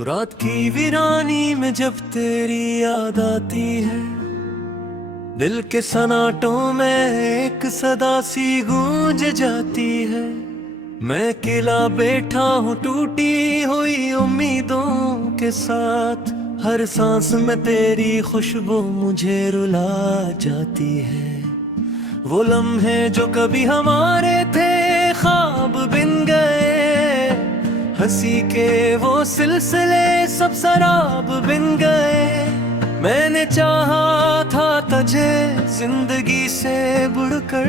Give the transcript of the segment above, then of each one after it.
तो रात की वीरानी में जब तेरी याद आती है, दिल के सन्नाटों में एक सदा सी गूंज जाती है। मैं अकेला बैठा हूँ टूटी हुई उम्मीदों के साथ, हर सांस में तेरी खुशबू मुझे रुला जाती है। वो लम्हे जो कभी हमारे थे ख्वाब बिन गए, हंसी के वो सिलसिले सब शराब बिन गए। मैंने चाहा था तुझे जिंदगी से बढ़कर,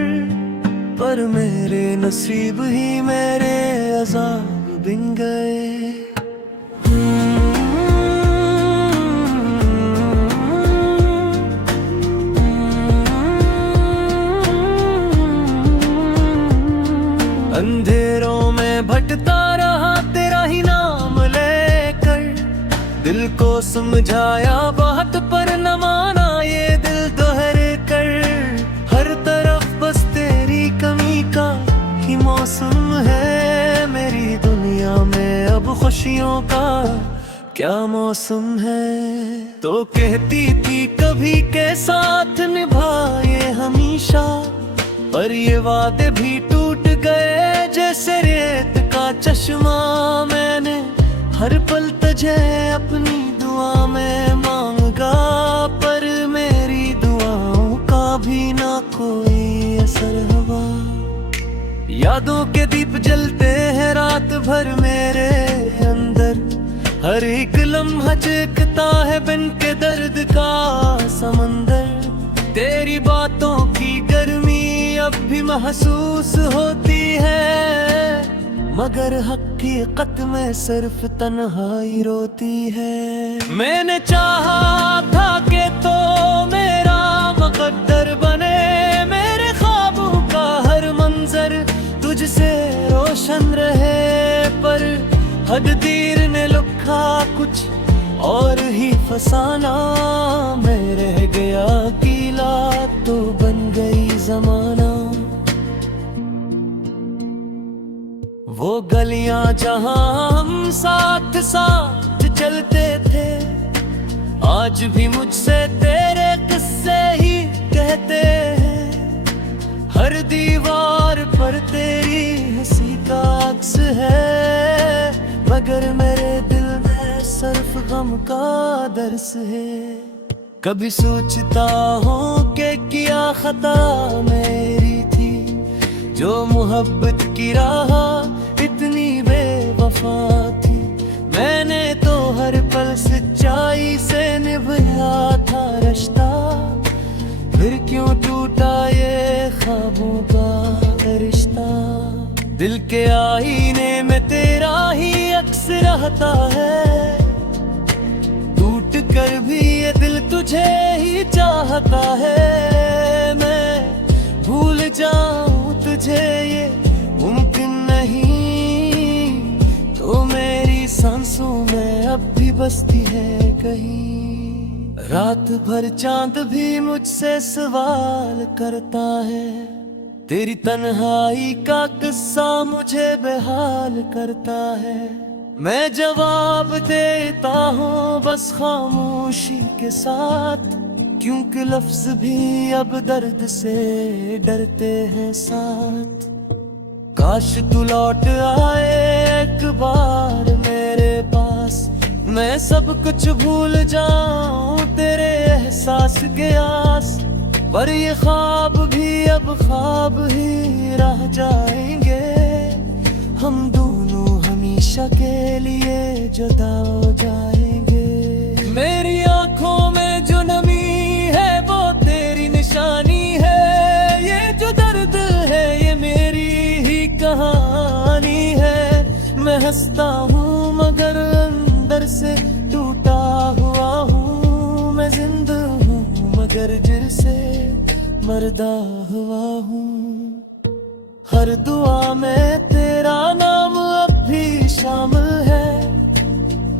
पर मेरे नसीब ही मेरे अज़ाब बिन गए। अंधेरों में भटकता रहा तेरा ही नाम लेकर, दिल को समझाया बात पर न माना ये दिल दोहर कर। हर तरफ बस तेरी कमी का ही मौसम है, मेरी दुनिया में अब खुशियों का क्या मौसम है। तो कहती थी कभी के साथ निभाए हमेशा, पर ये वादे भी टूट गए जैसे रेत का चश्मा। मैंने हर पल तुझे अपनी दुआ में मांगा, पर मेरी दुआओं का भी ना कोई असर हुआ। यादों के दीप जलते हैं रात भर मेरे अंदर, हर एक लम्हा चखता है बिन के दर्द का समंदर। तेरी बातों की गर्मी अब भी महसूस होती है, मगर हकीकत में सिर्फ तन्हाई रोती है। मैंने चाहा था कि तो मेरा मुकद्दर बने, मेरे ख्वाबों का हर मंजर तुझसे रोशन रहे। पर हददीर ने लिखा कुछ और ही फसाना, मैं रह गया अकेला तो बन गई जमाना। वो गलियां जहां हम साथ साथ चलते थे, आज भी मुझसे तेरे किस्से ही कहते हैं। हर दीवार पर तेरी हंसी का अक्स है, मगर मेरे दिल में सिर्फ गम का दर्स है। कभी सोचता हूँ कि क्या खता मेरी थी, जो मोहब्बत की राह इतनी बेवफा थी। मैंने तो हर पल सच्चाई से निभाया था रिश्ता, फिर क्यों टूटा ये ख्वाबों का रिश्ता। दिल के आईने में तेरा ही अक्स रहता है, टूट कर भी ये दिल तुझे ही चाहता है। मैं भूल जाऊं तुझे ये मुमकिन नहीं, तो मेरी सांसों में अब भी बसती है कहीं। रात भर चांद भी मुझसे सवाल करता है, तेरी तन्हाई का किस्सा मुझे बेहाल करता है। मैं जवाब देता हूँ बस खामोशी के साथ, क्योंकि लफ्ज भी अब दर्द से डरते हैं साथ। काश तू लौट आए एक बार मेरे पास, मैं सब कुछ भूल जाऊं तेरे एहसास के आस। पर ये ख्वाब भी अब ख्वाब ही रह जाएंगे, हम दोनों हमेशा के लिए जुदा हो जाएंगे। मेरी आंखों में जो नमी है वो तेरी निशानी है, ये जो दर्द है ये मेरी ही कहानी है। मैं हंसता हूँ मगर अंदर से टूटा हुआ हूँ, मैं जिंदा हूँ मगर दिल से मर्दा हुआ हूँ। हर दुआ में तेरा नाम अब भी शामिल है,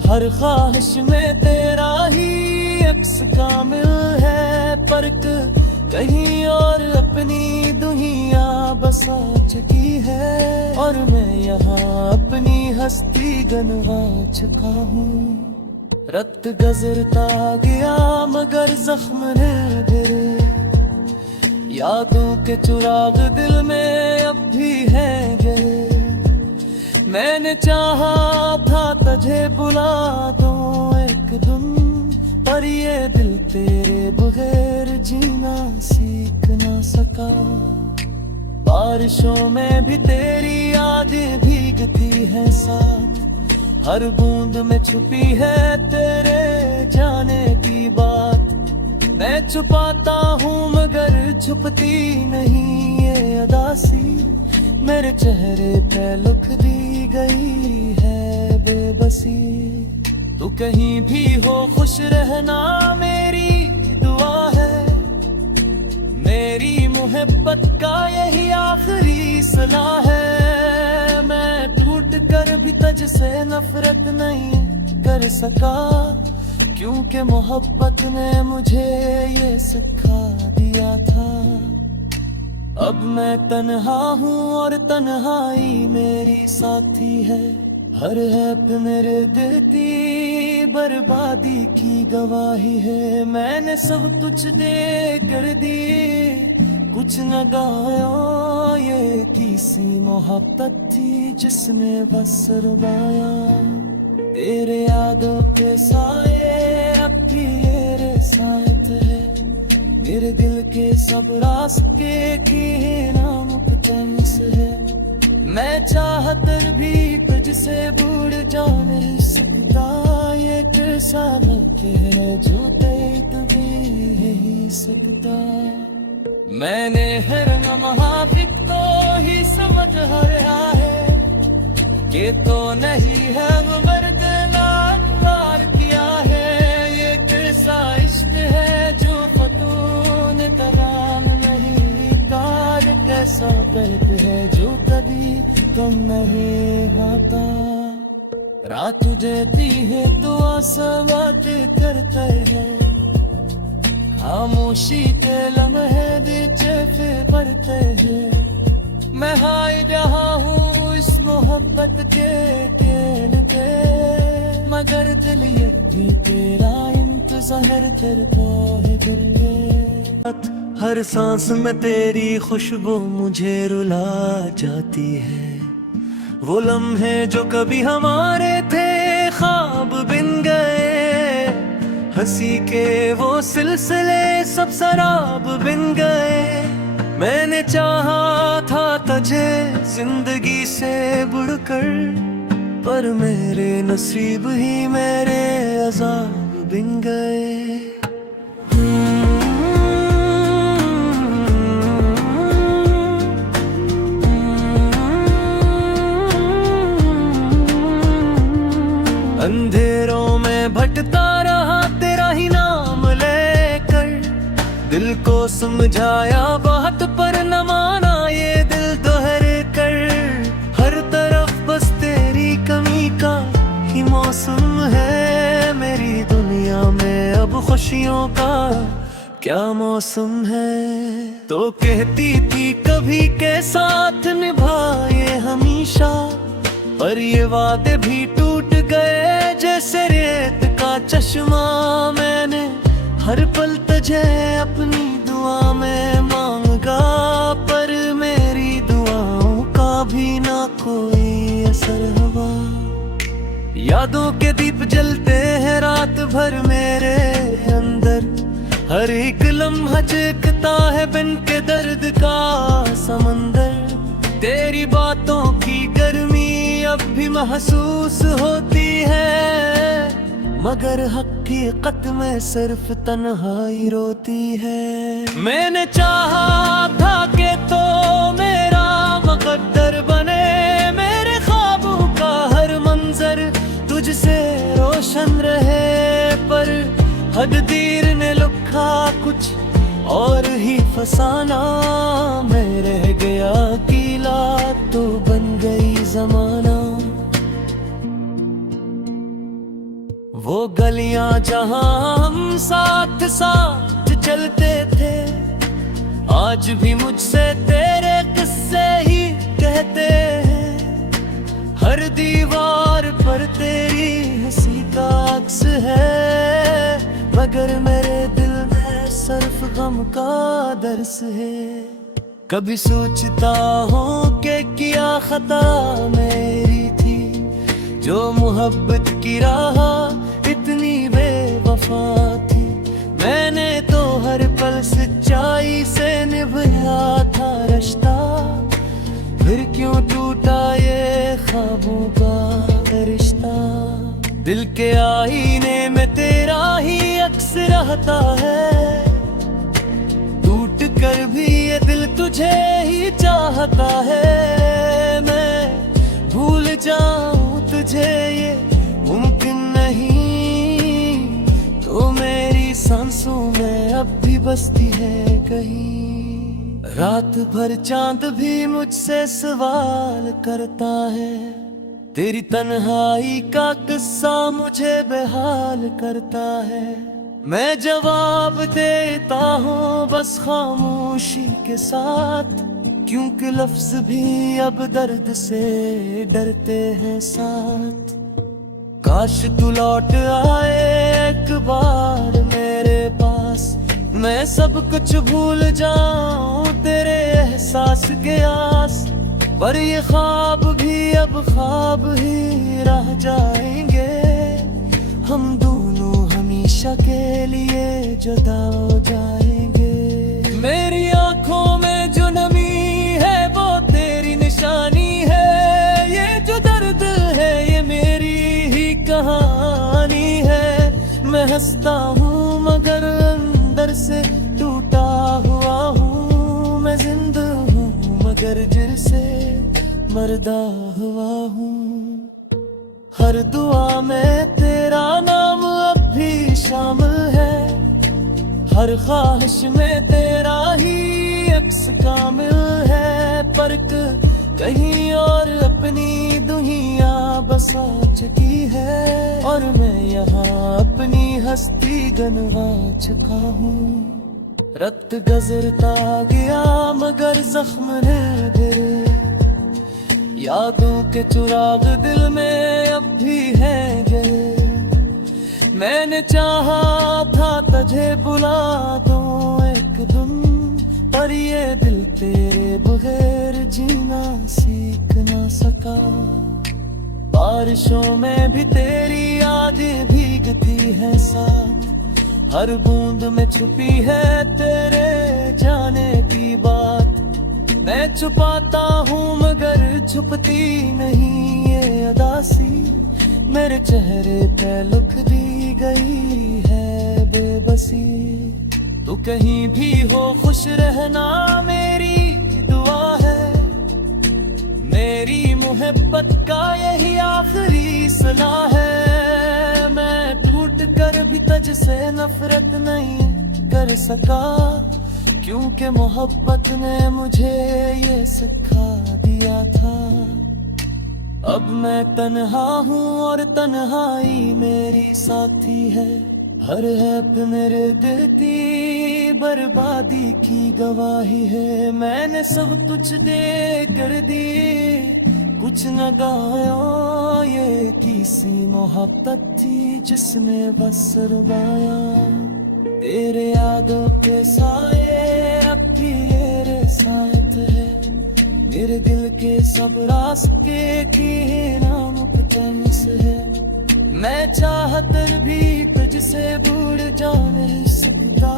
हर ख्वाहिश में तेरा ही अक्स कामिल है। पर कहीं और अपनी दुनिया बसा चुकी है, और मैं यहाँ अपनी हस्ती गनवा चुका हूँ। रक्त गजरता गया मगर जख्म ने गिरे, यादों के चिराग दिल में अब भी है गए। मैंने चाहा था तुझे बुला दूं एक दिन, पर ये दिल तेरे बगैर जीना सीख ना सका। बारिशों में भी तेरी यादें भीगती है साथ, हर बूंद में छुपी है तेरे जाने की बात। मैं छुपाता हूँ मगर छुपती नहीं ये अदासी, मेरे चेहरे पे लिख दी गई है बेबसी। तू कहीं भी हो खुश रहना मेरी दुआ है, मेरी मोहब्बत का यही आखिरी सलाह है। मैं टूट कर भी तुझसे नफरत नहीं कर सका, क्योंकि मोहब्बत ने मुझे ये सिखा दिया था। अब मैं तन्हा हूँ और तन्हाई मेरी साथी है, हर है पे मेरे दिल की बर्बादी की गवाही है। मैंने सब कुछ दे कर दी, कुछ न गाया, ये किसी मोहब्बत थी जिसने बस रुबाया। तेरे यादों के साए अब भी मेरे साथ है, मेरे दिल के सब रास्ते की नामुमकिन है। मैं चाहकर भी तुझसे भूल जा नहीं सकता, ये कैसा मौके है जो तू भी नहीं सकता। मैंने हर लम्हा तो ही समझ रहा है कि तो नहीं है वो मर्द लार किया है। ये कैसा इश्क है जो फतून तमाम नहीं कार, कैसा दर्द है जो कभी तुम नहीं आता। रात देती है दुआ सब बातें करते हैं, खामोशी के लम्हे बीचे फिर पड़ते हैं। मैं हाय रहा हूँ इस मोहब्बत के खेल पे, मगर दिल ये भी तेरा इंतजार करता है दिल में। हर सांस में तेरी खुशबू मुझे रुला जाती है, वो लम्हे जो कभी हमारे थे ख्वाब बिन गए। हंसी के वो सिलसिले सब शराब बिन गए। मैंने चाहा था तुझे जिंदगी से बढ़कर, पर मेरे नसीब ही मेरे अज़ाब बिन गए। अंधेरों में भटका रहा तेरा ही नाम लेकर, दिल को समझाया बहुत पर न माना ये दिल दोहर कर। हर तरफ बस तेरी कमी का ही मौसम है, मेरी दुनिया में अब खुशियों का क्या मौसम है। तो कहती थी कभी के साथ निभाए हमेशा, पर ये वादे भी टूट गए जैसे रेत का चश्मा। मैंने हर पल तुझे अपनी दुआ में मांगा, पर मेरी दुआओं का भी ना कोई असर हुआ। यादों के दीप जलते हैं रात भर मेरे अंदर, हर एक लम्हा चखता है बिन के दर्द का समंदर। तेरी बातों की गर्मी अब भी महसूस होती है, मगर हकीकत में सिर्फ तन्हाई रोती है। मैंने चाहा था कि तो मेरा मुकद्दर बने, मेरे ख्वाबों का हर मंजर तुझसे रोशन रहे। पर तकदीर ने लिखा कुछ और ही फसाना, मैं रह गया अकेला तो बन गई जमाना। वो गलियां जहां हम साथ साथ चलते थे, आज भी मुझसे तेरे किस्से ही कहते हैं। हर दीवार पर तेरी हंसी का अक्स है, मगर मेरे दिल में सिर्फ गम का दर्स है। कभी सोचता हूँ कि क्या खता मेरी थी, जो मोहब्बत की राह इतनी बेवफा थी। मैंने तो हर पल सच्चाई से निभाया था रिश्ता, फिर क्यों टूटा ये ख्वाबों का रिश्ता। दिल के आईने में तेरा ही अक्स रहता है, टूट कर भी ये दिल तुझे ही चाहता है। मैं भूल जाऊं तुझे ये मुमकिन नहीं, तो मेरी सांसों में अब भी बसती है कहीं। रात भर चांद भी मुझसे सवाल करता है, तेरी तन्हाई का किस्सा मुझे बेहाल करता है। मैं जवाब देता हूँ बस खामोशी के साथ, क्योंकि लफ्ज भी अब दर्द से डरते हैं साथ। काश तू लौट आए एक बार मेरे पास, मैं सब कुछ भूल जाऊं तेरे एहसास के आस। पर ये ख्वाब भी अब ख्वाब ही रह जाएंगे, हम दोनों हमेशा के लिए जुदा हो जाएंगे। मेरी आंखों में जो नमी है वो तेरी निशानी है, ये जो दर्द है ये मेरी ही कहानी है। मैं हंसता हूँ मगर अंदर से टूटा हुआ हूँ, मैं जिंदा हूँ मगर दिल से मर्दा हुआ हूँ। हर दुआ में तेरा नाम अब भी शामिल है, हर ख्वाहिश में तेरा ही अक्स कामिल है। पर कहीं और अपनी दुनिया बसा चुकी है, और मैं यहाँ अपनी हस्ती गनवा चुका हूँ। रक्त गुजरता गया मगर जख्म ने गिरे, यादों के चिराग दिल में अब भी हैं गए। मैंने चाहा था तुझे बुला दूं एक दिन, पर ये दिल तेरे बगैर जीना सीख ना सका। बारिशों में भी तेरी यादें भीगती है साथ, हर बूंद में छुपी है तेरे जाने की बात। मैं छुपाता हूँ मगर छुपती नहीं ये अदासी, मेरे चेहरे पे लिख दी गई है बेबसी। तू कहीं भी हो खुश रहना मेरी दुआ है, मेरी मोहब्बत का यही आखिरी सलाह है। मैं टूट कर भी तुझसे नफरत नहीं कर सका, क्योंकि मोहब्बत ने मुझे ये सिखा दिया था। अब मैं तन्हा हूँ और तन्हाई मेरी साथी है, हर है पे मेरे दिल की बर्बादी की गवाही है। मैंने सब कुछ दे कर दी, कुछ न गाया, ये किसी मोहब्बत थी जिसमें बस रुबाया। तेरे यादों के साए अब भी मेरे साथ है, मेरे दिल के सब रास्ते की नामुमकिन है। मैं चाहकर भी तुझसे दूर जा नहीं सकता,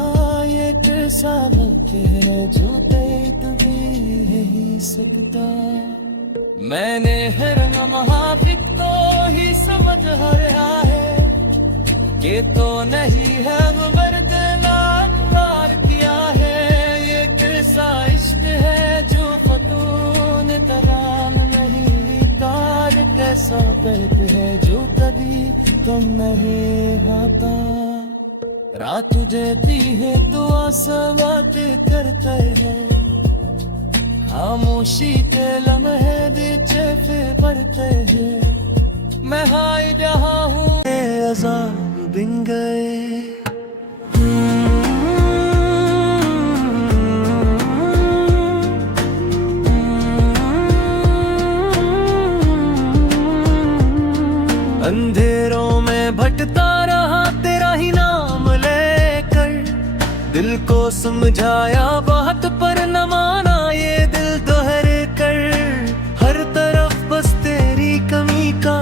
ये कैसा मौके है जो तू भी ही सकता। मैंने हर लम्हा तो ही समझ रहा है कि तो नहीं है वो मर्दना प्यार किया है। ये कैसा इश्क है जो फतून तराम नहीं तार, कैसा पैद है जो कभी तुम नहीं आता। रात देती है दुआ सब बातें करते हैं, खामोशी के लम्हे बीचे फिर पड़ते हैं। मैं हाय जहाँ हूँ अज़ान बिन गए। अंधेरों में भटका रहा समझाया बहुत पर न माना ये दिल दोहर कर। हर तरफ बस तेरी कमी का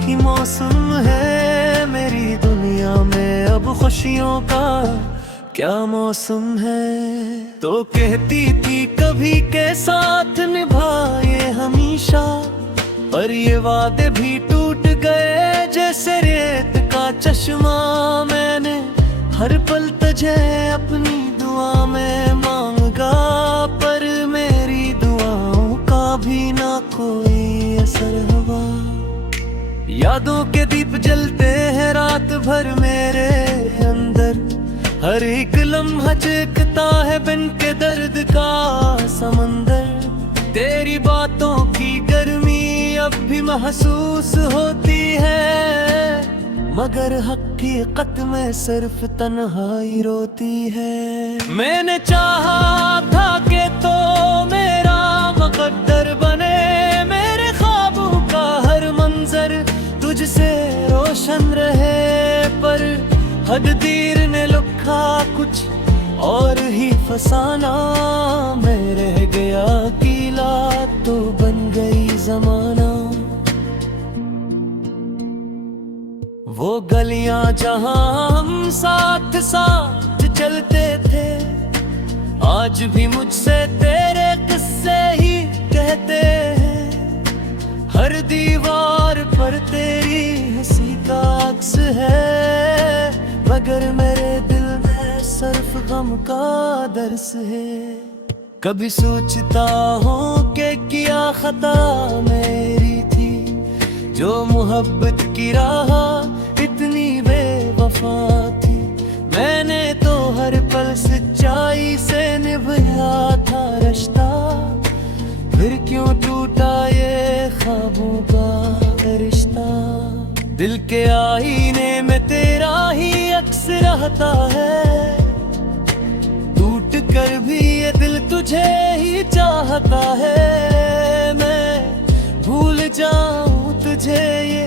ही मौसम है। मेरी दुनिया में अब खुशियों का क्या मौसम है। तो कहती थी कभी के साथ निभाए हमेशा, पर ये वादे भी टूट गए जैसे रेत का चश्मा। मैंने हर पल तुझे अपनी दुआ में मांगा, पर मेरी दुआओं का भी ना कोई असर हुआ। यादों के दीप जलते हैं रात भर मेरे अंदर, हर एक लम्हा चखता है बिन के दर्द का समंदर। तेरी बातों की गर्मी अब भी महसूस होती है, मगर हकीकत में सिर्फ तन्हाई रोती है। मैंने चाहा था कि तो मेरा मुकद्दर बने, मेरे ख्वाबों का हर मंजर तुझसे रोशन रहे। पर हद तीर ने लुखा कुछ और ही फसाना, मैं रह गया कीला तो बन गई जमाना। वो गलियां जहां हम साथ साथ चलते थे, आज भी मुझसे तेरे किस्से ही कहते हैं। हर दीवार पर तेरी हंसी का अक्स है, मगर मेरे दिल में सिर्फ गम का दर्स है। कभी सोचता हूँ कि क्या खता मेरी थी, जो मोहब्बत की राह इतनी बेवफा थी। मैंने तो हर पल सच्चाई से निभाया था रिश्ता, फिर क्यों टूटा ये ख्वाबों का रिश्ता। दिल के आईने में तेरा ही अक्स रहता है, टूट कर भी ये दिल तुझे ही चाहता है। मैं भूल जाऊं तुझे ये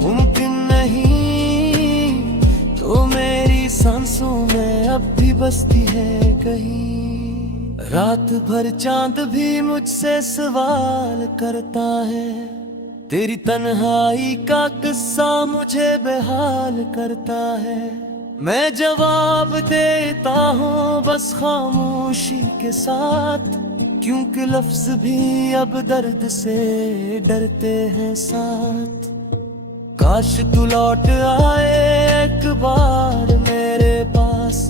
मुमकिन नहीं, तो मेरी सांसों में अब भी बसती है कहीं। रात भर चांद भी मुझसे सवाल करता है, तेरी तन्हाई का किस्सा मुझे बेहाल करता है। मैं जवाब देता हूँ बस खामोशी के साथ, क्योंकि लफ्ज भी अब दर्द से डरते हैं साथ। काश तू लौट आए एक बार मेरे पास,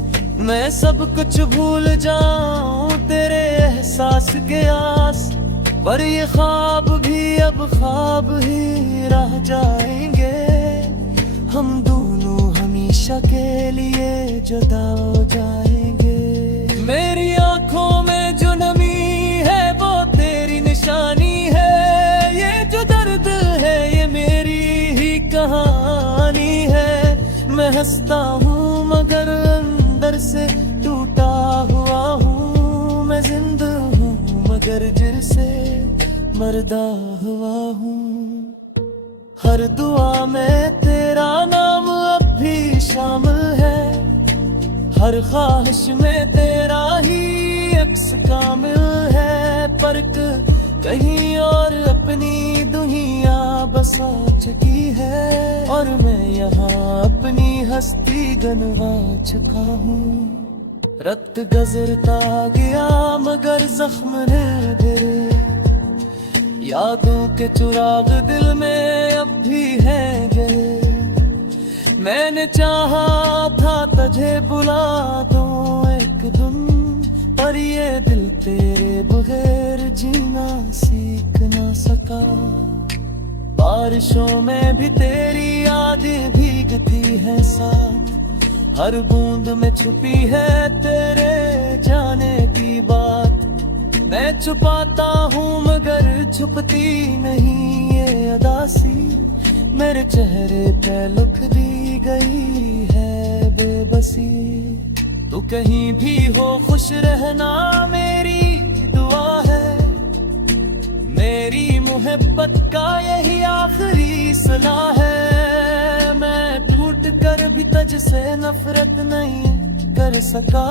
मैं सब कुछ भूल जाऊं तेरे एहसास के आस। पर ये ख्वाब भी अब ख्वाब ही रह जाएंगे, हम दोनों हमेशा के लिए जुदा हो जाएंगे। मेरी आंखों में जो नमी है वो तेरी निशानी है, ये जो दर्द है ये मेरी ही कहानी है। मैं हंसता हूँ मगर अंदर से टूटा हुआ हूँ, मैं जिंदा हूँ मगर दिल से मर्दा हुआ हूँ। हर दुआ में तेरा नाम अब भी शामिल है, हर ख्वाहिश में तेरा ही अक्स कामिल है। पर कहीं और अपनी दुनिया बसा चुकी है, और मैं यहाँ अपनी हस्ती गनवा चुका हूँ। रक्त गजरता गया मगर जख्म ने गिरे, यादों के चिराग दिल में अब भी हैं गए। मैंने चाहा था तुझे बुला दूं एक दिन, पर ये दिल तेरे बगैर जीना सीख ना सका। बारिशों में भी तेरी यादें भीगती है साथ, हर बूंद में छुपी है तेरे जाने की बात। मैं छुपाता हूँ मगर छुपती नहीं ये अदासी, मेरे चेहरे पे लिख दी गई है बेबसी। तू कहीं भी हो खुश रहना मेरी दुआ है, मेरी मोहब्बत का यही आखिरी सलाह है। मैं टूट कर भी तुझसे नफरत नहीं कर सका,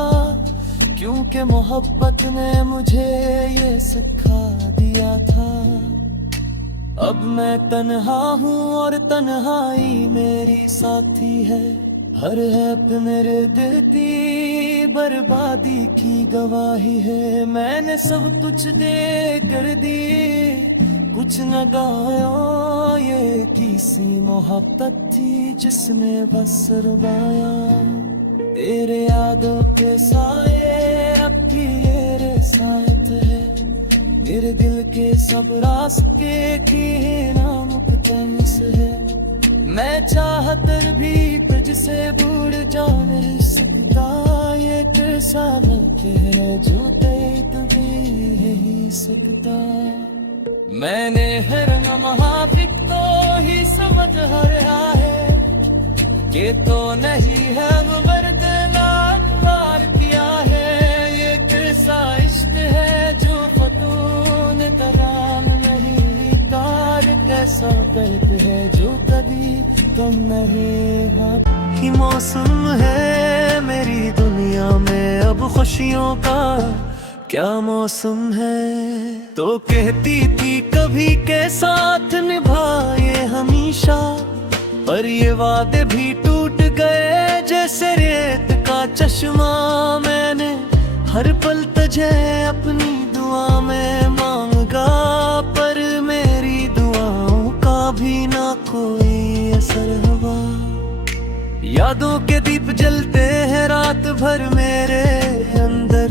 क्योंकि मोहब्बत ने मुझे ये सिखा दिया था। अब मैं तन्हा हूँ और तन्हाई मेरी साथी है। हर है पे मेरे दिल की बर्बादी की गवाही है। मैंने सब कुछ दे कर दी, कुछ न गाया। ये किसी मोहब्बत थी जिसमें बस रुबाया। तेरे यादों के साए अब भी मेरे साथ है। मेरे दिल के सब रास्ते की नामुमकिन है। मैं चाहकर भी तुझसे भूल जा नहीं सकता। ये कैसा मौके है जो तेरे तुझे सकता। मैंने हर लम्हा तो ही समझ रहा है कि तो नहीं है वो बर्दला पार किया है। ये कैसा इश्क है जो फतून तराम नहीं कार। कैसा दर्द है जो कभी तुम नहीं भाग। ही मौसम है मेरी दुनिया में अब खुशियों का क्या मौसम है। तो कहती थी कभी के साथ निभाए हमेशा, पर ये वादे भी टूट गए जैसे रेत का चश्मा। मैंने हर पल तुझे अपनी दुआ में मांगा, पर मेरी दुआओं का भी ना कोई असर हुआ। यादों के दीप जलते हैं रात भर मेरे अंदर।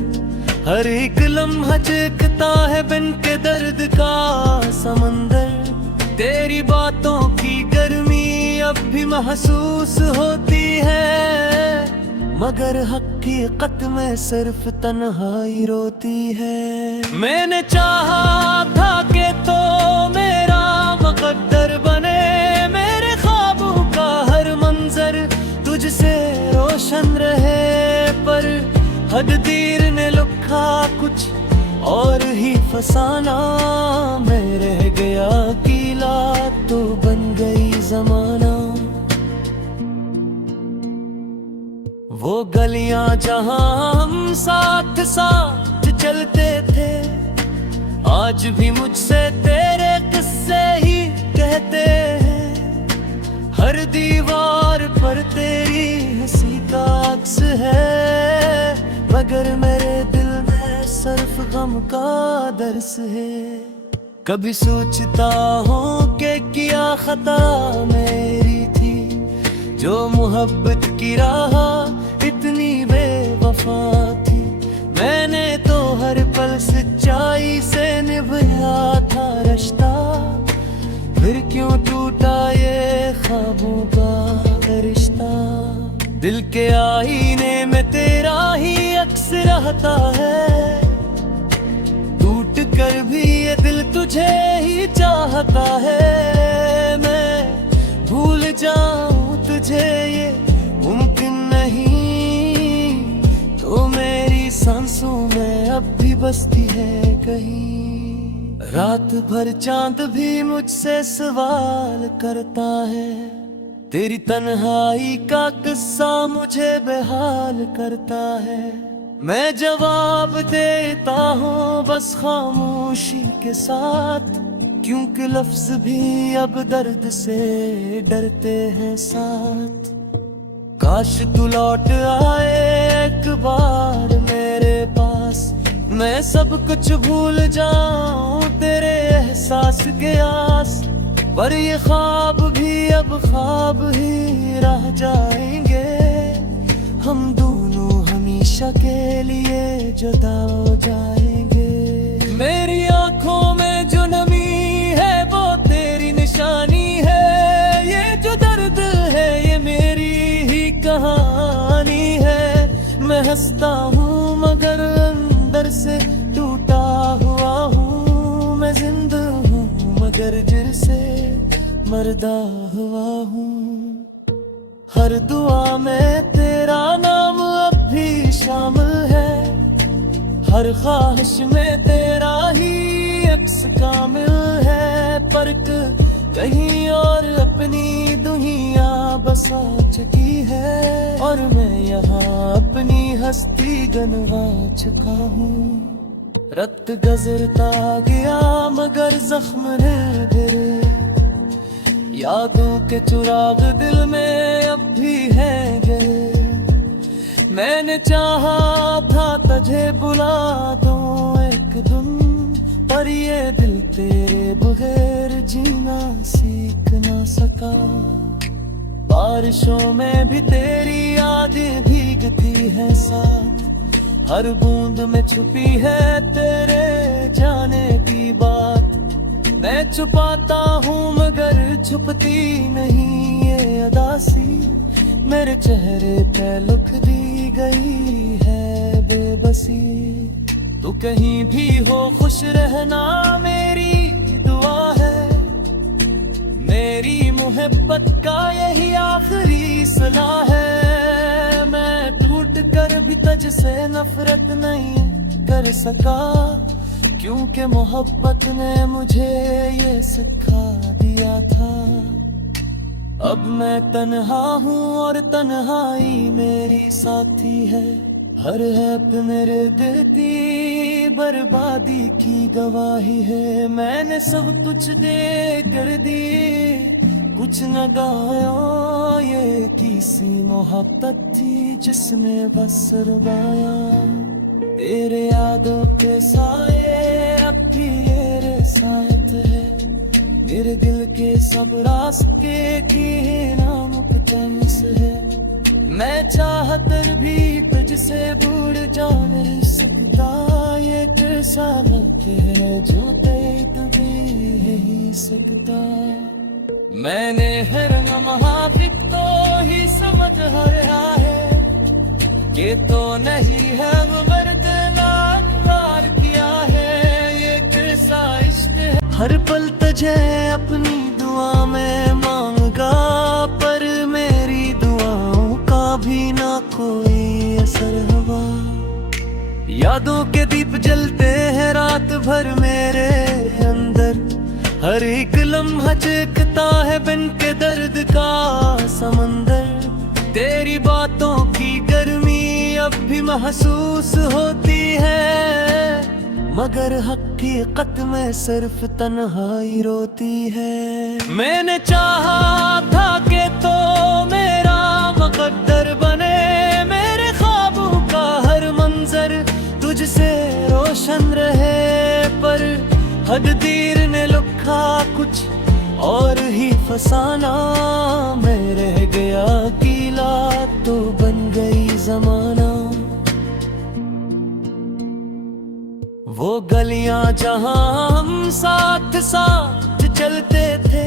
हर एक लम्हा चखता है बिन के दर्द का समंदर। तेरी बातों की गर्मी अब भी महसूस होती है, मगर हकीकत में सिर्फ तन्हाई रोती है। मैंने चाहा था कि तो मेरा मुकद्दर बने। मेरे ख्वाबों का हर मंजर तुझसे रोशन रहे, पर तकदीर ने लिखा कुछ और ही फसाना। मैं रह गया अकेला तो बन गई जमाना। वो गलियां जहां हम साथ साथ चलते थे, आज भी मुझसे तेरे किस्से ही कहते हैं। हर दीवार पर तेरी हंसी का अक्स है, मगर मेरे दिल में सिर्फ गम का दर्स है। कभी सोचता हूँ कि क्या खता मेरी थी, जो मोहब्बत की राह इतनी बेवफा थी। मैंने तो हर पल सच्चाई से निभाया था रिश्ता, फिर क्यों टूटा ये ख्वाबों का रिश्ता। दिल के आईने में तेरा ही अक्स रहता है, टूट कर भी ये दिल तुझे ही चाहता है। मैं भूल जाऊं तुझे ये मुमकिन नहीं, तो मेरी सांसों में अब भी बसती है कहीं। रात भर चांद भी मुझसे सवाल करता है, तेरी तन्हाई का किस्सा मुझे बेहाल करता है। मैं जवाब देता हूँ बस खामोशी के साथ, क्योंकि लफ्ज भी अब दर्द से डरते हैं साथ। काश तू लौट आए एक बार मेरे पास, मैं सब कुछ भूल जाऊं तेरे एहसास के आस। पर ये ख्वाब भी अब ख्वाब ही रह जाएंगे, हम दोनों हमेशा के लिए जुदा हो जाएंगे। मेरी आंखों में जो नमी है वो तेरी निशानी है, ये जो दर्द है ये मेरी ही कहानी है। मैं हंसता हूँ मगर अंदर से टूटा हुआ हूँ। मैं जिंदा हूँ मगर दिल से मर्दा हुआ हूँ। हर दुआ में तेरा नाम अब भी शामिल है, हर ख्वाहिश में तेरा ही अक्स कामिल है। फर्क कहीं और अपनी दुनिया बसा चुकी है, और मैं यहाँ अपनी हस्ती गनवा चुका हूँ। रक्त गजरता गया मगर जख्म ने गिरे, यादों के चुराग दिल में अब भी है गए। मैंने चाहा था तुझे बुला दूं एक दिन, पर ये दिल तेरे बगैर जीना सीख ना सका। बारिशों में भी तेरी यादें भीगती है साथ, हर बूंद में छुपी है तेरे जाने की बात। मैं छुपाता हूँ मगर छुपती नहीं ये अदासी, मेरे चेहरे पे लिख दी गई है बेबसी। तू कहीं भी हो खुश रहना मेरी दुआ है, मेरी मोहब्बत का यही आखिरी सलाह है। मैं टूट कर भी तुझसे नफरत नहीं कर सका, क्योंकि मोहब्बत ने मुझे ये सिखा दिया था। अब मैं तन्हा हूँ और तन्हाई मेरी साथी है, हर ऐप मेरे दिल की बर्बादी की गवाही है। मैंने सब कुछ दे कर दी, कुछ न गाया, ये किसी मोहब्बत थी जिसने बस रुबाया। तेरे यादों के साए अब भी मेरे साथ है, मेरे दिल के सब रास्ते की नामुमकिन है। मैं चाहकर भी तुझसे भूल जा नहीं सकता, ये कैसा वक्त है जो देख भी नहीं सकता। मैंने हर लम्हा तो ही समझ रहा है कि तो नहीं है पार किया है, ये कैसा इश्क है। हर पल तुझे अपनी दुआ में मांगा, पर मेरी दुआओं का भी ना कोई असर हुआ। यादों के दीप जलते हैं रात भर मेरे अंदर, हर एक लम्हा चखता है बिन के दर्द का समंदर। तेरी बातों की गर्मी अब भी महसूस होती है, मगर हकीकत में सिर्फ तन्हाई रोती है। मैंने चाहा था कि तो मेरा मुकद्दर बने, मेरे ख्वाबों का हर मंजर तुझसे रोशन रहे, पर तकदीर ने लिखा कुछ और ही फसाना। मैं रह गया अकेला तो बन गई जमाना। वो गलियां जहां हम साथ साथ चलते थे,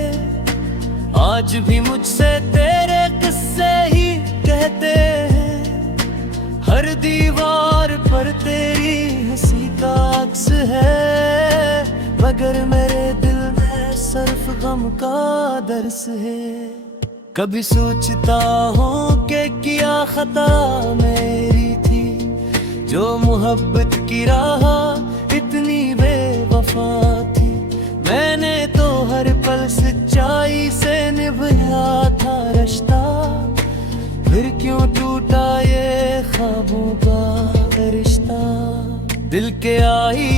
आज भी मुझसे तेरे किस्से ही कहते हैं। हर दीवार पर तेरी हंसी का अक्स है, मगर मेरे दिल में सिर्फ गम का दर्स है। कभी सोचता हूँ कि क्या खता मेरी थी, जो मोहब्बत की राह इतनी बेवफा थी। मैंने तो हर पल सच्चाई से निभाया था रिश्ता, फिर क्यों टूटा ये ख्वाबों का रिश्ता। दिल के आई